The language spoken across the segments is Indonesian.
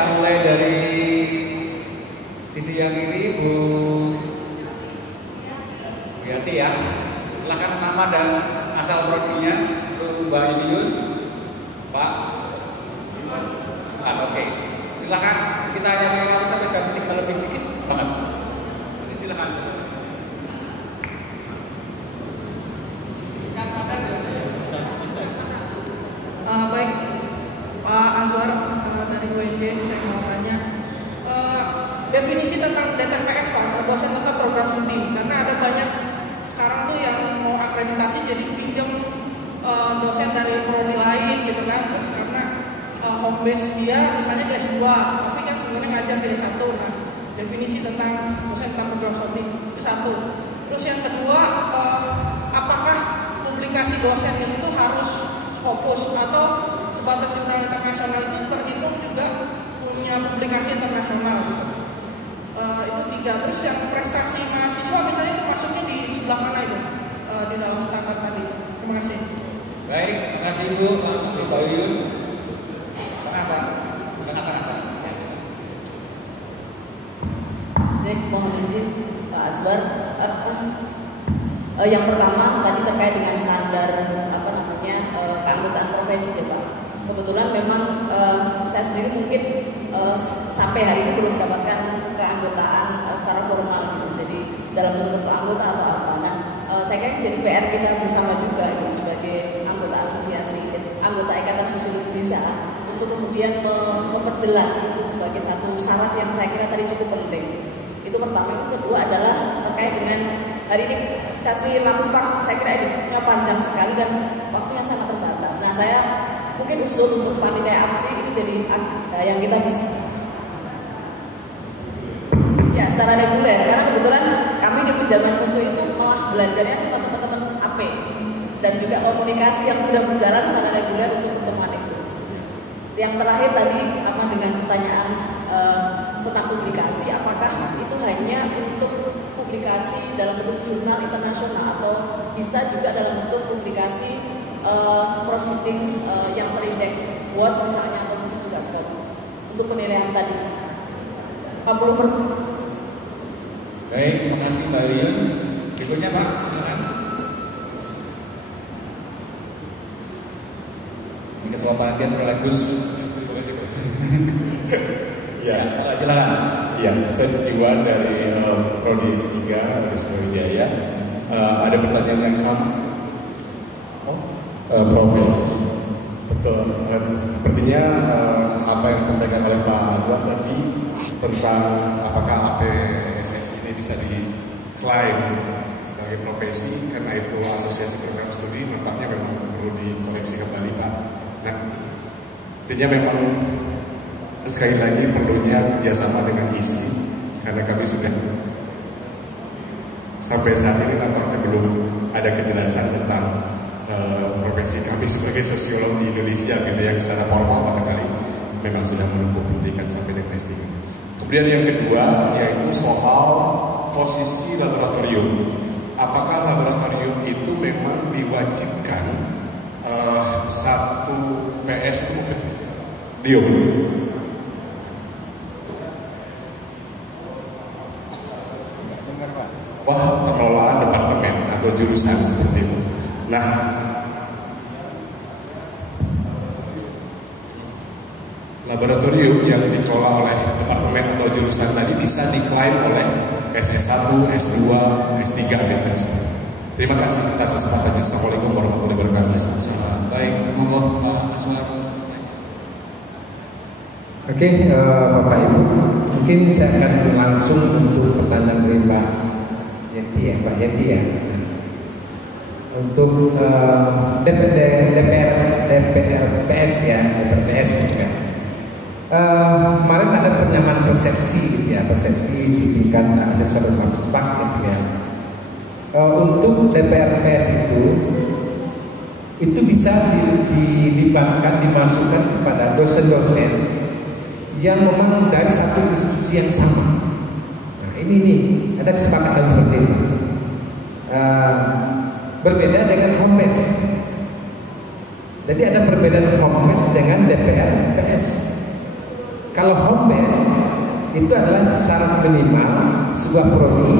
kita mulai dari sisi yang kiri, Bu Yati ya. Silakan nama dan asal prodinya, Bu Mbak Yuyun, Pak. Oke. Silakan, kita hanya mengalami sampai jam 3 lebih sedikit banget. Ini silakan. Baik, Pak Azwar dari UNJ, saya mau tanya definisi tentang DTPS Pak, dosen tetap program studi, karena ada banyak sekarang tuh yang mau akreditasi jadi pinjam dosen dari prodi lain gitu kan, terus karena home base dia misalnya di S2, tapi kan sebenarnya ngajar di S1. Nah, definisi tentang dosen tetap program studi itu satu. Terus yang kedua, apakah publikasi dosen itu harus fokus atau sebatas jurnal internasional itu terhitung juga punya publikasi internasional gitu. Itu tiga. Terus yang prestasi mahasiswa misalnya itu masuknya di sebelah mana itu di dalam standar tadi. Terima kasih. Baik, terima kasih Ibu, Mas Yuyun. Tengah Pak, tengah. Cek, mohon izin Pak Azwar. Yang pertama tadi terkait dengan standar keanggotaan profesi ya Pak. Kebetulan memang saya sendiri mungkin sampai hari ini belum mendapatkan keanggotaan secara formal gitu. Jadi dalam bentuk anggota atau apa. Nah, saya kira jadi PR kita bersama juga gitu, sebagai anggota asosiasi, anggota Ikatan Sosiologi Desa, untuk kemudian memperjelas itu sebagai satu syarat yang saya kira tadi cukup penting. Itu pertama. Yang kedua adalah terkait dengan hari ini sesi Lamspak, saya kira ini panjang sekali dan waktunya sangat terbatas. Nah, saya mungkin usul untuk panitia APSI itu jadi yang kita bisa ya secara reguler, karena kebetulan kami di pinjaman mutu itu malah belajarnya sama teman-teman AP dan juga komunikasi yang sudah berjalan secara reguler untuk pertemuan itu. Yang terakhir tadi apa dengan pertanyaan tentang publikasi, apakah itu hanya untuk publikasi dalam bentuk jurnal internasional atau bisa juga dalam bentuk publikasi proceeding yang terindeks WOS misalnya, atau mungkin juga sebagai untuk penilaian tadi 40%. Baik, terima kasih Mbak Yuyun. Berikutnya Pak, silakan. Ini Ketua Panitia sekaligus. Terima kasih Pak. Ya, silakan. Ya, saya Iwan dari Prodi S3 Wisnuwijaya. Ada pertanyaan yang sama. Profesi. Betul. Sepertinya apa yang disampaikan oleh Pak Azwar tadi tentang apakah APSS ini bisa diklaim sebagai profesi, karena itu asosiasi program studi, nampaknya memang perlu dikoreksi kembali Pak. Nah, artinya memang sekali lagi perlunya kerjasama dengan ISI, karena kami sudah sampai saat ini nampaknya belum ada kejelasan tentang profesi kami sebagai sosiolog di Indonesia gitu, yang secara formal barangkali memang sudah menempuh pendidikan sampai dengan S3. Kemudian yang kedua yaitu soal posisi laboratorium. Apakah laboratorium itu memang diwajibkan satu PS itu Dio? Wah, pengelolaan departemen atau jurusan seperti itu. Nah, laboratorium yang dikelola oleh departemen atau jurusan tadi bisa diklaim oleh SS1, S2, S3 misalnya. Terima kasih atas kesempatannya. Assalamualaikum warahmatullahi wabarakatuh. Baik, monggo Pak Azwar. Oke, Bapak Ibu, mungkin saya akan langsung untuk pertanyaan dari Pak Yenti ya, Pak Yenti ya. Untuk DPRPS ya, DPRPS gitu kan. Kemarin ada penyamaan persepsi gitu ya, persepsi di tingkat asesor Lamspak gitu ya. Untuk DPRPS itu bisa dilibatkan, dimasukkan kepada dosen-dosen yang memang dari satu institusi yang sama. Nah ini ada kesepakatan seperti itu. Berbeda dengan Homes. Jadi ada perbedaan Homes dengan DPRPS. Kalau home base itu adalah syarat minimal sebuah prodi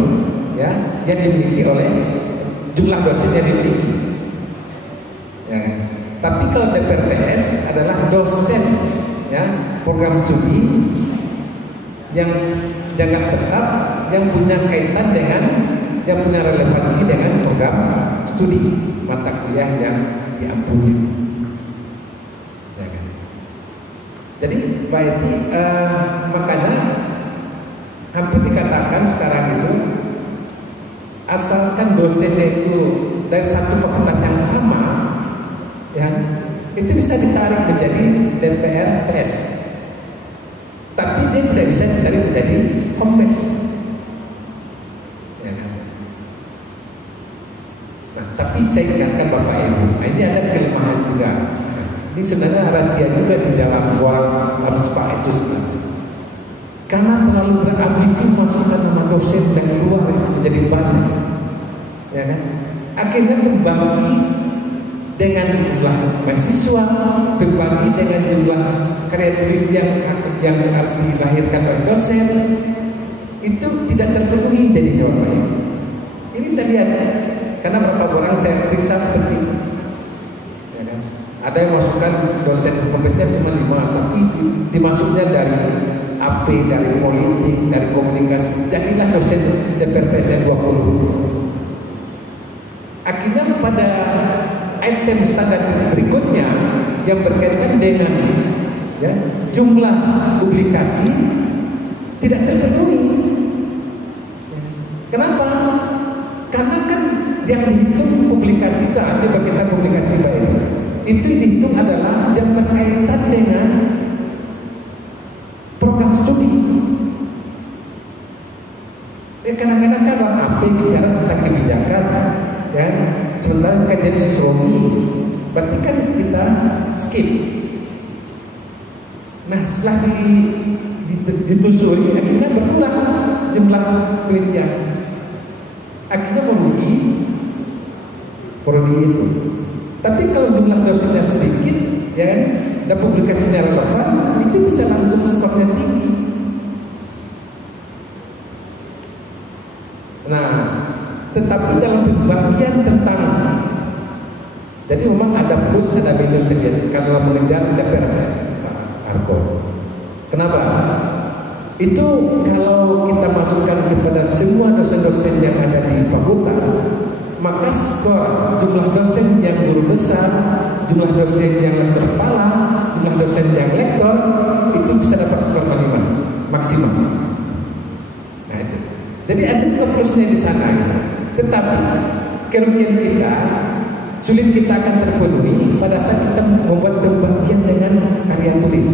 ya yang dimiliki oleh jumlah dosen yang dimiliki. Ya. Tapi kalau DPRPS adalah dosen ya program studi yang jangka tetap yang punya kaitan dengan yang punya relevansi dengan program studi mata kuliah yang diampunya. Ya kan? Jadi Pak Edi, makanya hampir dikatakan sekarang itu asalkan dosennya itu dari satu fakultas yang sama, ya itu bisa ditarik menjadi DPRPS, tapi dia tidak bisa ditarik menjadi Hombes. Ya kan? Nah, tapi saya ingatkan Bapak Ibu, ini ada kelemahan juga. Ini sebenarnya rahasia juga di dalam orang habis Pak Ecus. Karena terlalu berambisi memasukkan nama dosen dari luar itu menjadi banyak, ya kan? Akhirnya membagi dengan jumlah mahasiswa, berbagi dengan jumlah karya tulis yang harus dilahirkan oleh dosen, itu tidak terpenuhi jadinya Bapak Ibu. Ini saya lihat, karena beberapa orang saya periksa seperti itu. Ya kan? Ada yang masukkan dosen kompetensnya cuma 5, tapi dimasuknya dari AP, dari politik, dari komunikasi, jadilah dosen DPRPS yang 20. Akhirnya pada item standar berikutnya yang berkaitan dengan ya, jumlah publikasi tidak terpenuhi. Kenapa? Karena kan yang dihitung publikasi itu ada berkaitan publikasi baik itu dihitung adalah yang berkaitan dengan program studi. Kadang-kadang kan orang AP bicara tentang kebijakan, ya, sementara kajian sosiologi, berarti kan kita skip. Nah, setelah ditelusuri, akhirnya berkurang jumlah penelitian, akhirnya merugi prodi itu. Tapi kalau jumlah dosennya sedikit, ya kan, dan publikasinya relevan, itu bisa langsung skornya tinggi. Nah, tetapi dalam pembagian tentang, jadi memang ada plus ada minus saja karena mengejar DPRPS Argo. Kenapa? Itu kalau kita masukkan kepada semua dosen-dosen yang ada di fakultas, maka skor jumlah dosen yang guru besar, jumlah dosen yang terkepala, jumlah dosen yang lektor itu bisa dapat skor maksimal. Nah itu. Jadi ada juga plusnya di sana. Tetapi kerugian kita sulit kita akan terpenuhi pada saat kita membuat pembagian dengan karya tulis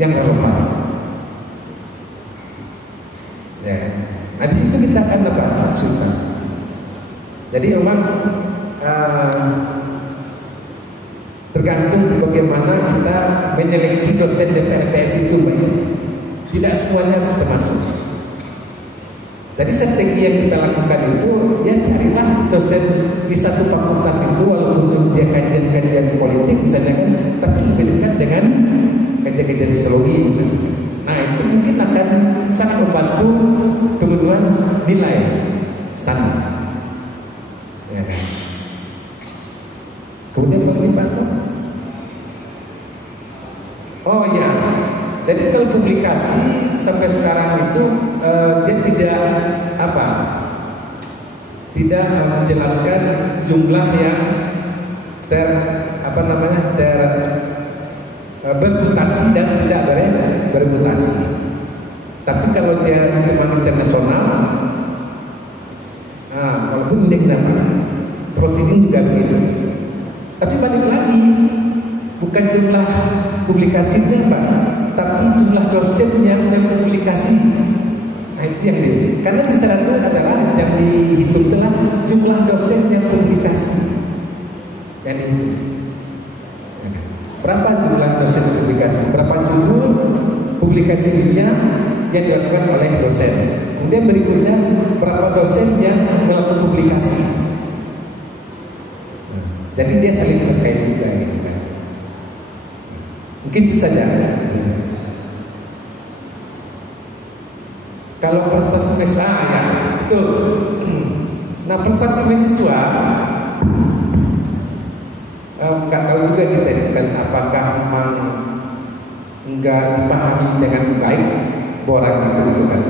yang relevan. Ya. Nah di situ kita akan dapat kesulitan. Jadi memang tergantung bagaimana kita menyeleksi dosen DPRPS itu, tidak semuanya harus termasuk. Jadi strategi yang kita lakukan itu, ya carilah dosen di satu fakultas itu, walaupun dia kajian-kajian politik misalnya kan, tapi lebih dekat dengan kajian-kajian sosiologi misalnya. Nah itu mungkin akan sangat membantu pemenuhan nilai standar. Ya kan? Kemudian Pak, oh ya. Jadi kalau publikasi sampai sekarang itu dia tidak menjelaskan jumlah yang bermutasi dan tidak bermutasi. Tapi kalau dia hitungan internasional, walaupun indeks proceeding juga begitu. Tapi balik lagi, bukan jumlah publikasinya Pak, tapi jumlah dosen yang mempublikasi. Nah itu yang karena di sana itu adalah yang dihitung telah jumlah dosen yang publikasi. Yang itu berapa jumlah dosen publikasi, berapa judul publikasinya yang dilakukan oleh dosen. Kemudian berikutnya berapa dosen yang melakukan publikasi. Jadi dia saling terkait juga gitu kan. Mungkin itu saja. Kalau prestasi mahasiswa, ya betul. Nah, prestasi mahasiswa nggak tahu juga kita itu kan apakah memang nggak dipahami dengan baik orang itu kan.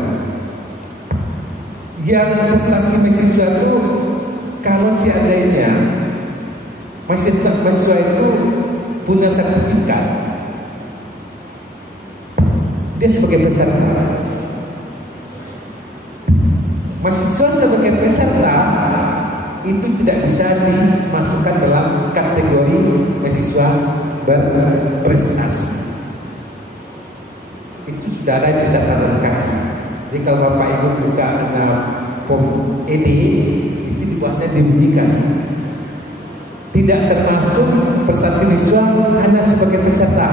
Yang prestasi mahasiswa itu kalau seandainya mahasiswa itu punya sertifikat, dia sebagai peserta. Mahasiswa sebagai peserta itu tidak bisa dimasukkan dalam kategori mahasiswa berprestasi. Itu sudah ada di catatan kaki. Jadi kalau Bapak Ibu buka form ED itu di bawahnya dibunyikan tidak termasuk prestasi mahasiswa hanya sebagai peserta.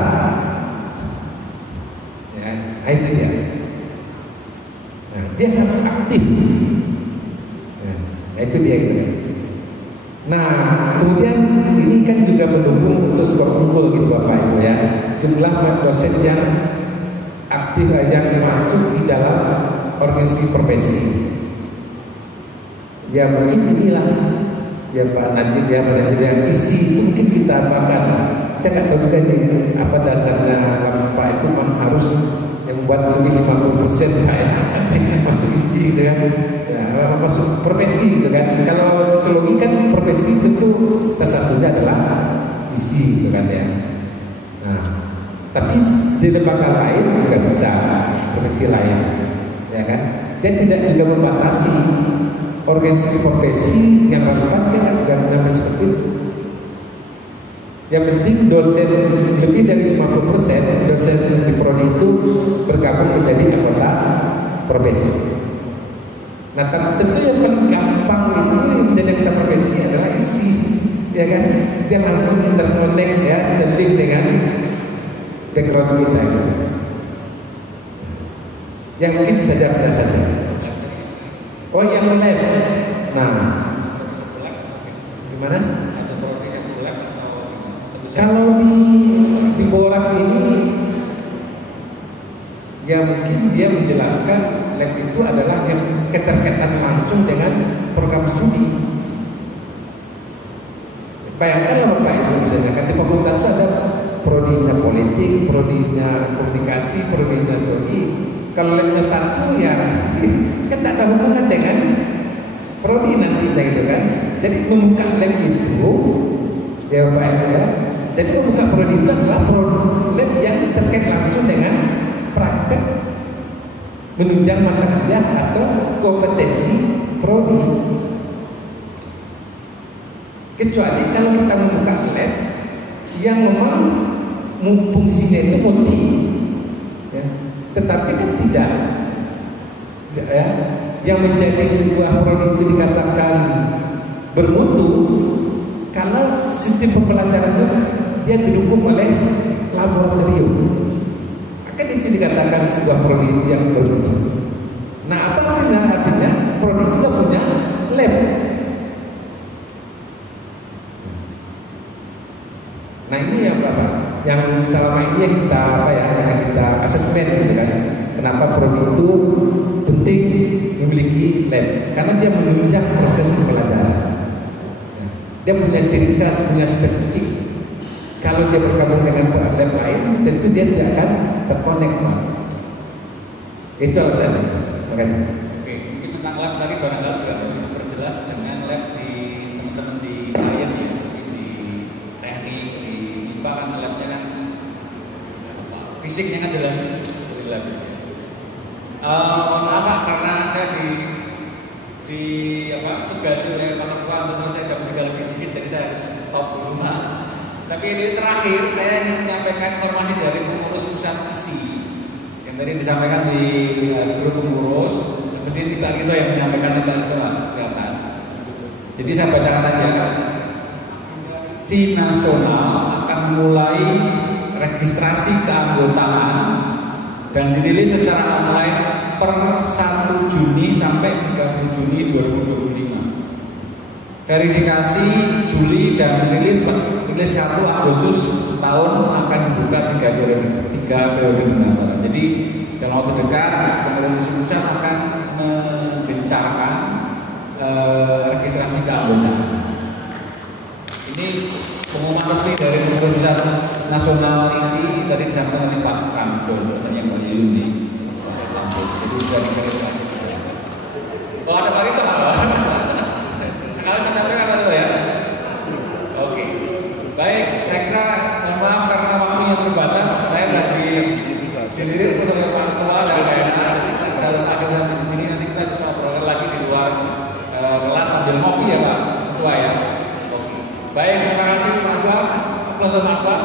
Ya, itu dia. Nah, dia harus aktif. Nah, itu dia gitu. Nah, kemudian ini kan juga mendukung untuk skor unggul gitu Bapak Ibu ya. Jumlah dosen yang aktif yang masuk di dalam organisasi profesi. Ya mungkin inilah ya Pak Najib ya Pak Najib yang isi itu mungkin kita apakan. Saya nggak tahu juga ini apa dasarnya Pak itu harus yang membuat lebih 50% Pak ya masuk isi gitu kan. Ya, masuk profesi gitu kan. Kalau sosiologi kan profesi tentu salah satunya adalah isi gitu kan ya. Nah, tapi di lembaga lain juga bisa profesi lain, ya kan? Dia tidak juga membatasi organisasi profesi yang relevan kan juga mencapai seperti itu. Yang penting dosen lebih dari 50% dosen di prodi itu bergabung menjadi anggota profesi. Nah, tentu yang paling gampang itu yang menjadi anggota profesi adalah isi, ya kan? Dia langsung terkonek ya, terlink dengan background kita gitu. Yang mungkin saja pada saja. Oh yang lab. Nah, gimana? Satu prodi satu lab atau kalau di Borak ini ya mungkin dia menjelaskan lab itu adalah yang keterkaitan langsung dengan program studi. Bayangkanlah Bapak Ibu misalnya kan di fakultas itu ada prodinya politik, prodinya komunikasi, prodinya sosiologi. Kalau labnya satu ya kan tak ada hubungan dengan prodi nantinya gitu kan. Jadi membuka lab itu ya Bapak Ibu ya. Jadi membuka prodi itu adalah lab yang terkait langsung dengan praktek menunjang mata kuliah atau kompetensi prodi. Kecuali kalau kita membuka lab yang memang fungsinya itu multi, ya. Tetapi kan tidak, ya. Yang menjadi sebuah prodi itu dikatakan bermutu kalau sistem pembelajaran itu dia didukung oleh laboratorium. Akan itu dikatakan sebuah prodi itu yang bermutu. Nah, apa artinya? Prodi itu punya lab. Nah ini ya Bapak, yang selama ini kita kita asesmen gitu kan. Kenapa prodi itu penting memiliki lab? Karena dia menunjang proses pembelajaran. Dia punya ciri khas, punya spesifik. Kalau dia bergabung dengan lab lain, tentu dia tidak akan terkonek. Itu alasannya. Terima kasih. Oke, mungkin tentang lab tadi barangkali juga berjelas dengan lab di teman-teman di sains ya, mungkin di teknik, di IPA kan labnya kan fisiknya kan jelas di lab. Mohon maaf Pak, karena saya tugasi oleh Pak Ketua untuk selesai jam 3 lebih dikit, jadi saya harus stop dulu Pak. Tapi ini terakhir saya ingin menyampaikan informasi dari pengurus pusat ISI yang tadi disampaikan di grup pengurus. Terus ini Pak Gito yang menyampaikan tentang itu Pak, kelihatan. Jadi saya bacakan aja kan. ISI nasional akan mulai registrasi keanggotaan dan dirilis secara online per 1 Juni sampai 30 Juni 2025. Verifikasi Juli dan rilis kartu Agustus setahun akan dibuka 3 periode pendaftaran. Jadi dalam waktu dekat pengurus pusat akan registrasi keanggotaan. Ini pengumuman resmi dari Keputusan Nasional ISI tadi disampaikan oleh Pak Ramdon dan yang Pak Yuni. Jadi sudah dikirimkan. Oh ada Pak Rito Pak. Sekali saya sampaikan Pak ya. Oke. Baik, saya kira mohon maaf karena waktunya terbatas. Saya lagi dilirik oleh Pak Ketua dari KNA. Saya harus akhir sampai di sini. Nanti kita bisa ngobrol lagi di luar kelas sambil ngopi ya Pak Ketua ya. Oke. Baik, terima kasih Pak Aswar. Aplaus Pak Aswar.